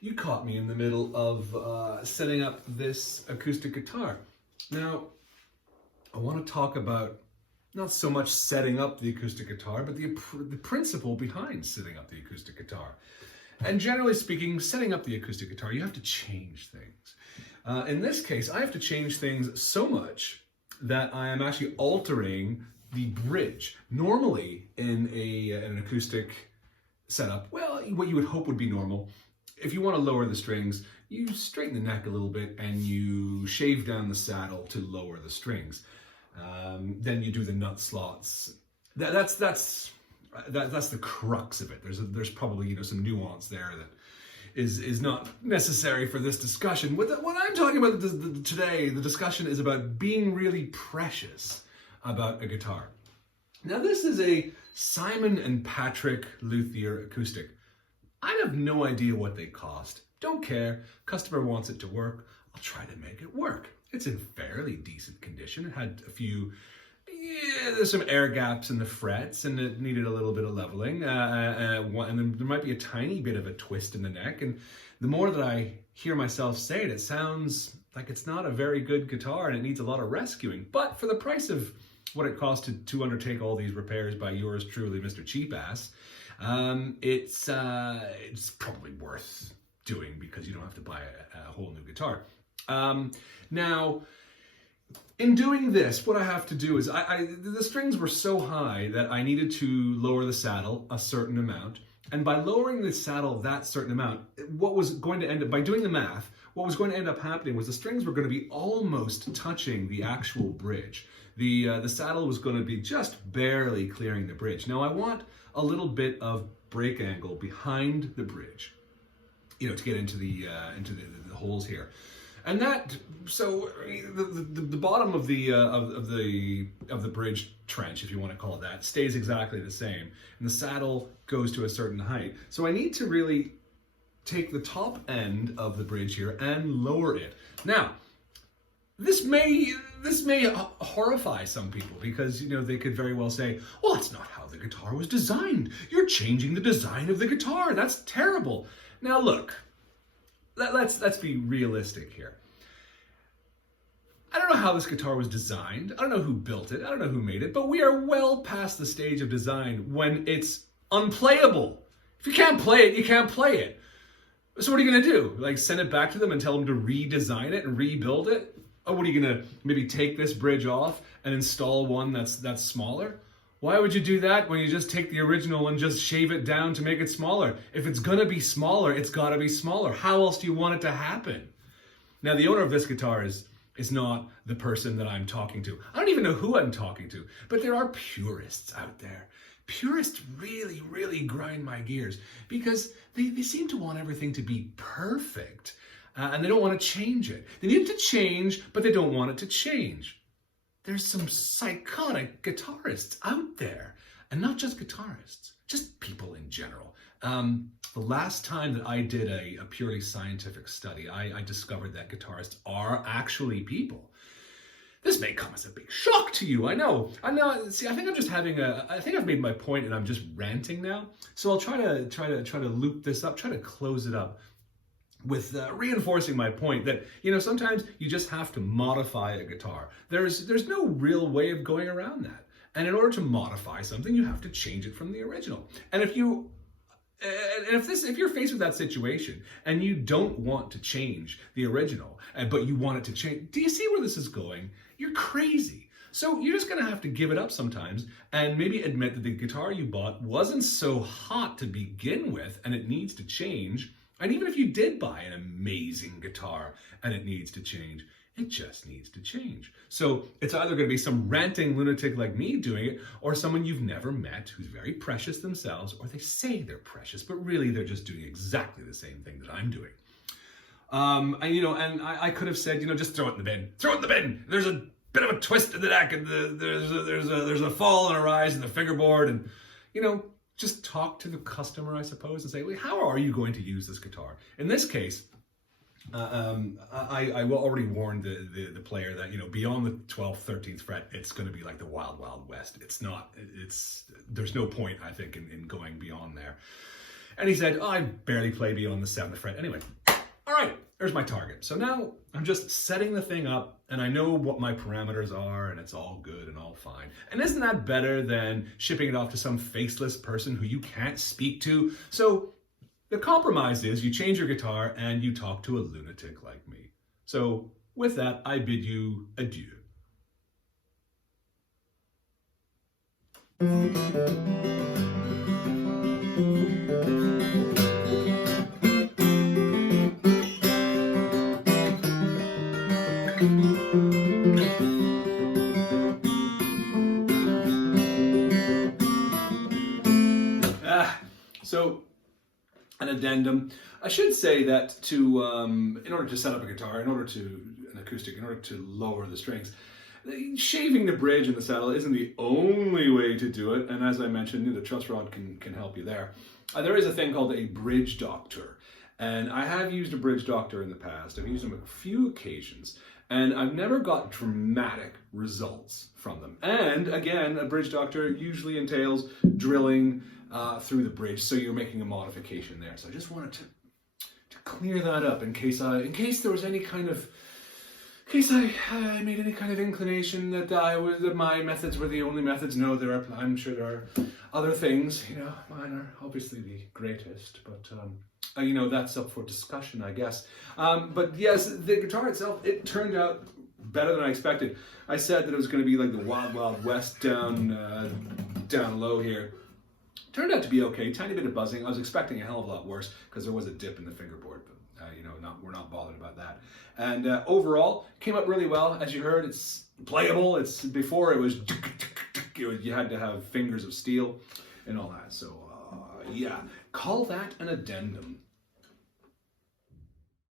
you caught me in the middle of setting up this acoustic guitar. Now, I want to talk about not so much setting up the acoustic guitar, but the principle behind setting up the acoustic guitar. And generally speaking, setting up the acoustic guitar, you have to change things. In this case, I have to change things so much that I am actually altering the bridge. Normally, in an acoustic setup, well, what you would hope would be normal, if you want to lower the strings, you straighten the neck a little bit and you shave down the saddle to lower the strings. Then you do the nut slots. That's the crux of it. There's probably some nuance there that is not necessary for this discussion. What I'm talking about today, the discussion is about being really precious about a guitar. Now this is a Simon and Patrick luthier acoustic. I have no idea what they cost. Don't care. Customer wants it to work. I'll try to make it work. It's in fairly decent condition. It had a few, there's some air gaps in the frets and it needed a little bit of leveling. And then there might be a tiny bit of a twist in the neck. And the more that I hear myself say it, it sounds like it's not a very good guitar and it needs a lot of rescuing. But for the price of what it cost to undertake all these repairs by yours truly, Mr. Cheap Ass, it's probably worth doing because you don't have to buy a whole new guitar. Now, in doing this, what I have to do is, the strings were so high that I needed to lower the saddle a certain amount. And by lowering the saddle that certain amount, what was going to end up, by doing the math, what was going to end up happening was the strings were going to be almost touching the actual bridge. The saddle was going to be just barely clearing the bridge. Now I want a little bit of break angle behind the bridge, to get into the holes here. And that, so the bottom of the bridge trench, if you want to call it that, stays exactly the same, and the saddle goes to a certain height. So I need to really take the top end of the bridge here and lower it. Now, this may horrify some people because they could very well say, "Well, that's not how the guitar was designed. You're changing the design of the guitar. That's terrible." Now, look. Let's be realistic here. I don't know how this guitar was designed. I don't know who built it. I don't know who made it. But we are well past the stage of design when it's unplayable. If you can't play it, you can't play it. So what are you going to do? Like send it back to them and tell them to redesign it and rebuild it? Or what are you going to maybe take this bridge off and install one that's smaller? Why would you do that when you just take the original and just shave it down to make it smaller? If it's going to be smaller, it's got to be smaller. How else do you want it to happen? Now, the owner of this guitar is not the person that I'm talking to. I don't even know who I'm talking to, but there are purists out there. Purists really, really grind my gears because they seem to want everything to be perfect and they don't want to change it. They need it to change, but they don't want it to change. There's some psychotic guitarists out there, and not just guitarists, just people in general. The last time that I did a purely scientific study, I discovered that guitarists are actually people. This may come as a big shock to you, I know. See, I think I'm just I think I've made my point and I'm just ranting now. So I'll try to loop this up, try to close it up with reinforcing my point that, sometimes you just have to modify a guitar. There's no real way of going around that. And in order to modify something, you have to change it from the original. And if you're faced with that situation and you don't want to change the original, but you want it to change, do you see where this is going? You're crazy. So you're just going to have to give it up sometimes and maybe admit that the guitar you bought wasn't so hot to begin with and it needs to change. And even if you did buy an amazing guitar and it needs to change, it just needs to change. So it's either going to be some ranting lunatic like me doing it, or someone you've never met who's very precious themselves, or they say they're precious, but really they're just doing exactly the same thing that I'm doing. And I could have said, just throw it in the bin. Throw it in the bin. There's a bit of a twist in the neck, and there's a fall and a rise in the fingerboard, and just talk to the customer, I suppose, and say, well, how are you going to use this guitar? In this case, I will already warn the player that, beyond the 12th, 13th fret, it's going to be like the wild, wild west. There's no point, I think, in going beyond there. And he said, oh, I barely play beyond the 7th fret. Anyway, all right, there's my target. So now I'm just setting the thing up, and I know what my parameters are, and it's all good and all fine. And isn't that better than shipping it off to some faceless person who you can't speak to? So the compromise is you change your guitar and you talk to a lunatic like me. So with that, I bid you adieu. So, an addendum. I should say that in order to set up a guitar, an acoustic, in order to lower the strings, shaving the bridge and the saddle isn't the only way to do it. And as I mentioned, the truss rod can help you there. There is a thing called a bridge doctor. And I have used a bridge doctor in the past. I've used them on a few occasions. And I've never got dramatic results from them. And again, a bridge doctor usually entails drilling through the bridge, so you're making a modification there. So I just wanted to clear that up in case there was any kind of, I made any kind of inclination that my methods were the only methods. No, I'm sure there are other things. Mine are obviously the greatest, but that's up for discussion, I guess. But yes, the guitar itself, it turned out better than I expected. I said that it was going to be like the Wild Wild West down low here. Turned out to be okay, tiny bit of buzzing. I was expecting a hell of a lot worse because there was a dip in the fingerboard, but we're not bothered about that. And overall, came up really well. As you heard, it's playable. Before it was you had to have fingers of steel and all that. So yeah, call that an addendum.